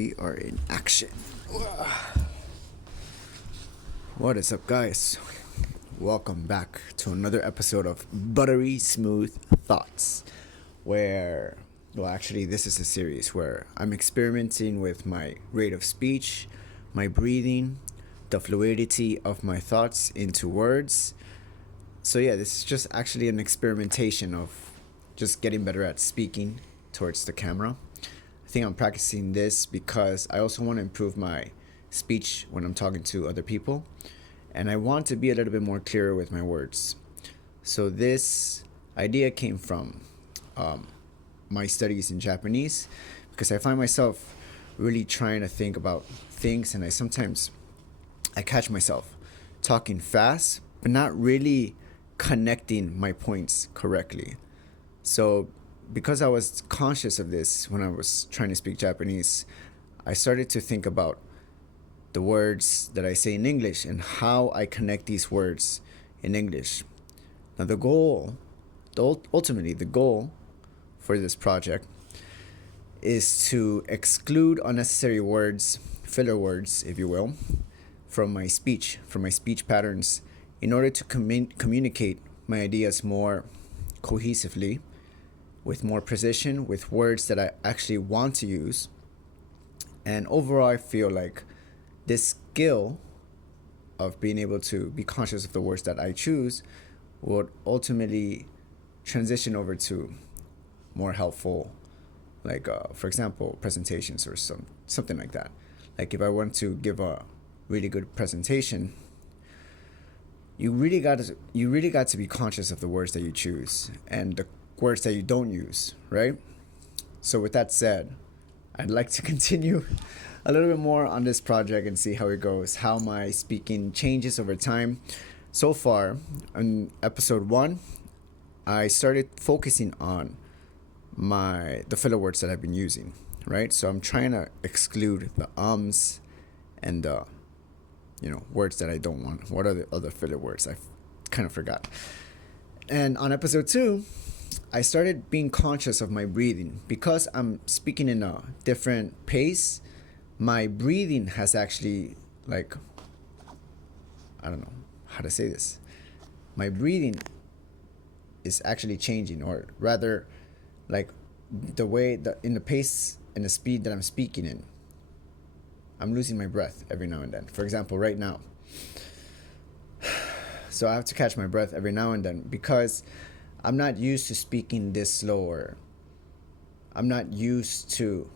We are in action. What is up, guys? Welcome back to another episode of Buttery Smooth Thoughts, where, actually, this is a series where I'm experimenting with my rate of speech, my breathing, the fluidity of my thoughts into words. So, yeah, this is just actually an experimentation of just getting better at speaking towards the camera. I think I'm practicing this because I also want to improve my speech when I'm talking to other people, and I want to be a little bit more clearer with my words. So this idea came from my studies in Japanese, because I find myself really trying to think about things, and I catch myself talking fast but not really connecting my points correctly. So because I was conscious of this when I was trying to speak Japanese, I started to think about the words that I say in English and how I connect these words in English. Now, ultimately, the goal for this project is to exclude unnecessary words, filler words, if you will, from my speech patterns, in order to communicate my ideas more cohesively, with more precision, with words that I actually want to use. And overall, I feel like this skill of being able to be conscious of the words that I choose would ultimately transition over to more helpful, like for example, presentations or something like that. Like if I want to give a really good presentation, you really got to be conscious of the words that you choose and the words that you don't use, right? So with that said, I'd like to continue a little bit more on this project and see how it goes, how my speaking changes over time. So far, on episode 1, I started focusing on the filler words that I've been using, right? So I'm trying to exclude the ums and the words that I don't want. What are the other filler words? I kind of forgot. And on episode 2, I started being conscious of my breathing. Because I'm speaking in a different pace, my breathing has actually, I don't know how to say this. My breathing is actually changing, or rather, the way that in the pace and the speed that I'm speaking in, I'm losing my breath every now and then. For example, right now. So I have to catch my breath every now and then because I'm not used to speaking this slow, or I'm not used to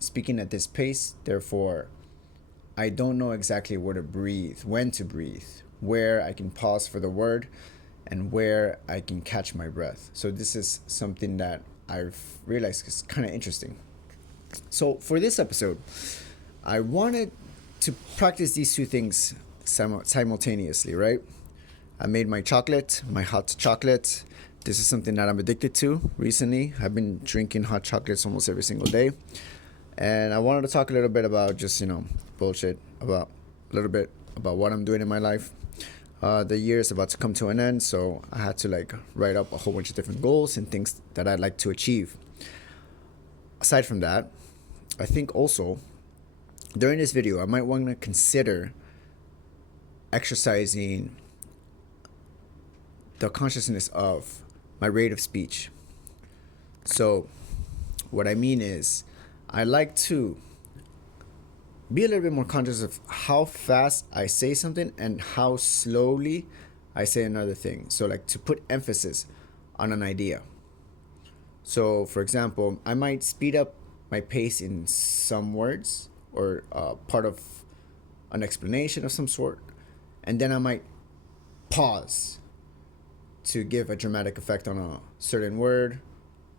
speaking at this pace. Therefore, I don't know exactly where to breathe, when to breathe, where I can pause for the word, and where I can catch my breath. So this is something that I've realized is kind of interesting. So for this episode, I wanted to practice these two things simultaneously, right? I made my hot chocolate. This is something that I'm addicted to recently. I've been drinking hot chocolates almost every single day. And I wanted to talk a little bit about just, bullshit, about a little bit about what I'm doing in my life. The year is about to come to an end, so I had to write up a whole bunch of different goals and things that I'd like to achieve. Aside from that, I think also during this video, I might want to consider exercising the consciousness of my rate of speech. So what I mean is, I like to be a little bit more conscious of how fast I say something and how slowly I say another thing. So to put emphasis on an idea. So for example, I might speed up my pace in some words, or part of an explanation of some sort, and then I might pause to give a dramatic effect on a certain word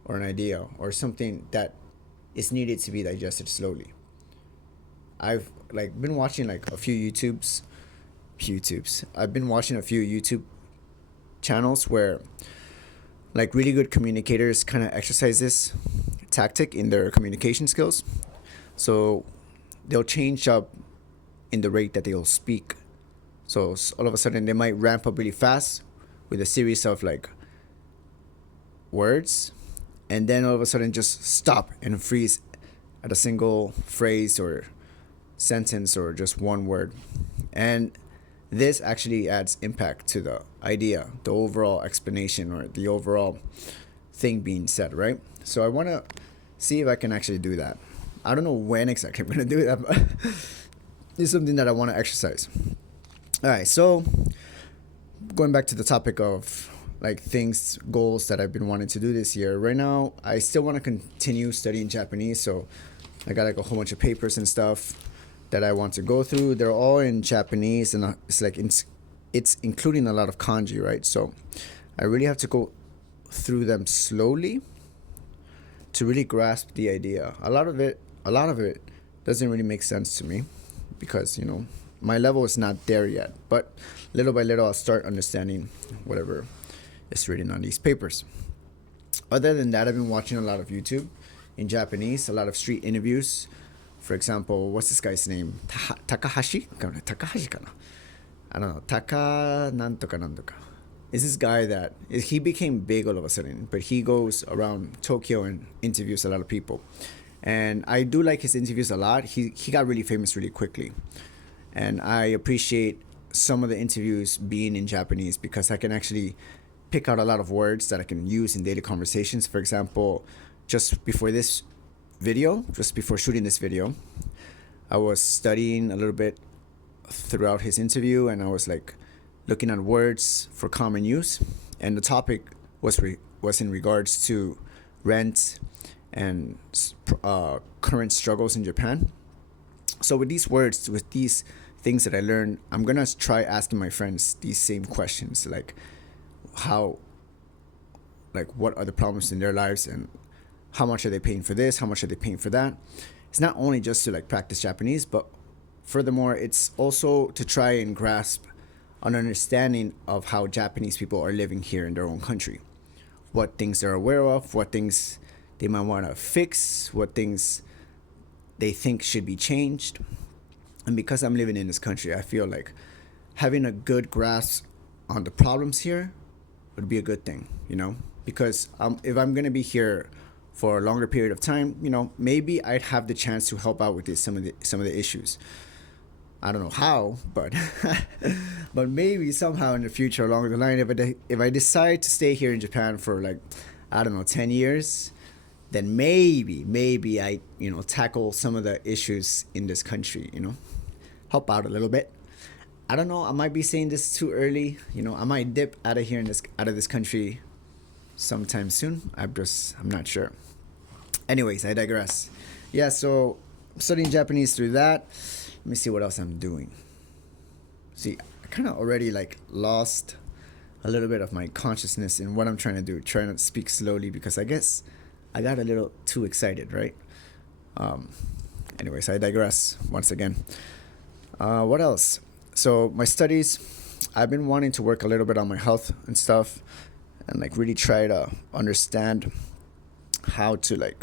or an idea or something that is needed to be digested slowly. I've been watching a few YouTubes. I've been watching a few YouTube channels where really good communicators kind of exercise this tactic in their communication skills. So they'll change up in the rate that they'll speak. So all of a sudden they might ramp up really fast with a series of words, and then all of a sudden just stop and freeze at a single phrase or sentence or just one word. And this actually adds impact to the idea, the overall explanation, or the overall thing being said, right? So I want to see if I can actually do that. I don't know when exactly I'm going to do that, but it's something that I want to exercise. All right, so going back to the topic of like things, goals that I've been wanting to do this year. Right now, I still want to continue studying Japanese, so I got like a whole bunch of papers and stuff that I want to go through. They're all in Japanese, and it's like it's including a lot of kanji, right? So I really have to go through them slowly to really grasp the idea. A lot of it doesn't really make sense to me because, my level is not there yet. But little by little, I'll start understanding whatever is written on these papers. Other than that, I've been watching a lot of YouTube in Japanese, a lot of street interviews. For example, what's this guy's name? Takahashi? Takahashi kana? I don't know. Taka nantoka nantoka. Is this guy that he became big all of a sudden, but he goes around Tokyo and interviews a lot of people. And I do like his interviews a lot. He got really famous really quickly. And I appreciate some of the interviews being in Japanese because I can actually pick out a lot of words that I can use in daily conversations. For example, just before shooting this video, I was studying a little bit throughout his interview, and I was like looking at words for common use, and the topic was in regards to rent and current struggles in Japan. So with these words, with these things that I learned, I'm gonna try asking my friends these same questions, like what are the problems in their lives, and how much are they paying for this, how much are they paying for that. It's not only just to like practice Japanese, but furthermore, it's also to try and grasp an understanding of how Japanese people are living here in their own country, what things they're aware of, what things they might want to fix, what things they think should be changed. And because I'm living in this country, I feel like having a good grasp on the problems here would be a good thing, because if I'm going to be here for a longer period of time, maybe I'd have the chance to help out with some of the issues. I don't know how, but but maybe somehow in the future along the line, if I decide to stay here in Japan for 10 years, then maybe I tackle some of the issues in this country, help out a little bit. I don't know, I might be saying this too early, I might dip out of this country sometime soon. I'm not sure. Anyways, I digress. Yeah, so I'm studying Japanese through that. Let me see what else I'm doing. See, I kind of already lost a little bit of my consciousness in what I'm trying to do, trying to speak slowly because I guess I got a little too excited, right? Anyways, I digress once again. What else? So my studies, I've been wanting to work a little bit on my health and stuff and really try to understand how to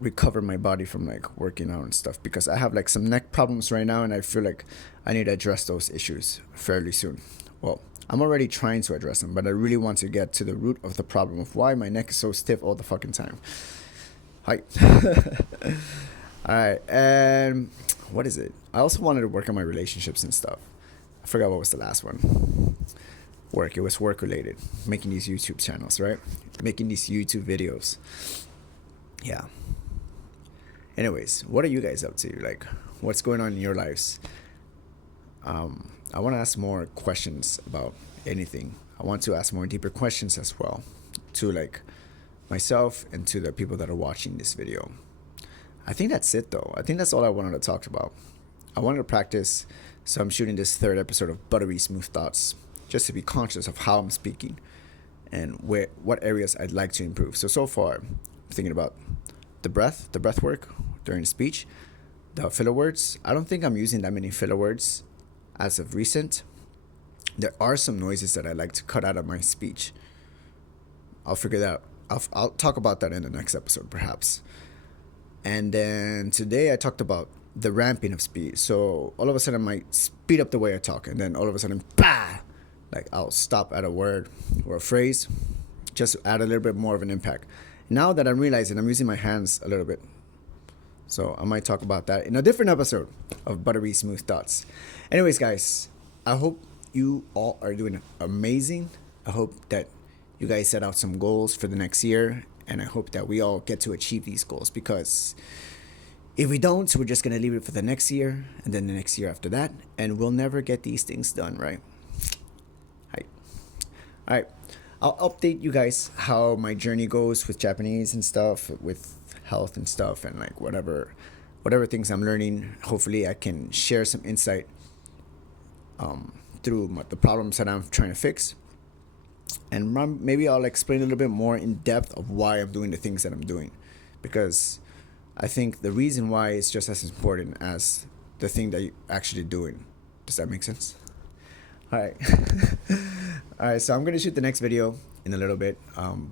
recover my body from working out and stuff because I have some neck problems right now and I feel like I need to address those issues fairly soon. Well, I'm already trying to address them, but I really want to get to the root of the problem of why my neck is so stiff all the fucking time. Hi. All right, and what is it? I also wanted to work on my relationships and stuff. I forgot what was the last one. Work. It was work related. Making these YouTube channels, right? Making these YouTube videos. Yeah. Anyways, what are you guys up to? What's going on in your lives? I want to ask more questions about anything. I want to ask more deeper questions as well to myself and to the people that are watching this video. I think that's it though. I think that's all I wanted to talk about. I wanted to practice, so I'm shooting this third episode of Buttery Smooth Thoughts just to be conscious of how I'm speaking and what areas I'd like to improve. So far, I'm thinking about the breath work during speech, the filler words. I don't think I'm using that many filler words as of recent. There are some noises that I like to cut out of my speech. I'll figure that out. I'll talk about that in the next episode, perhaps. And then today I talked about the ramping of speed. So all of a sudden I might speed up the way I talk, and then all of a sudden, bah! I'll stop at a word or a phrase just to add a little bit more of an impact. Now that I'm realizing I'm using my hands a little bit So I might talk about that in a different episode of Buttery Smooth Thoughts. Anyways, guys, I hope you all are doing amazing. I hope that you guys set out some goals for the next year, and I hope that we all get to achieve these goals, because if we don't, we're just going to leave it for the next year and then the next year after that, and we'll never get these things done, right? Hi. All right. I'll update you guys how my journey goes with Japanese and stuff, with health and stuff, and like whatever things I'm learning. Hopefully, I can share some insight through the problems that I'm trying to fix, and maybe I'll explain a little bit more in depth of why I'm doing the things that I'm doing, because I think the reason why is just as important as the thing that you're actually doing. Does that make sense? All right. All right, so I'm going to shoot the next video in a little bit.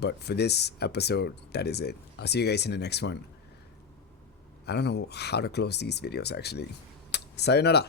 But for this episode, that is it. I'll see you guys in the next one. I don't know how to close these videos, actually. Sayonara.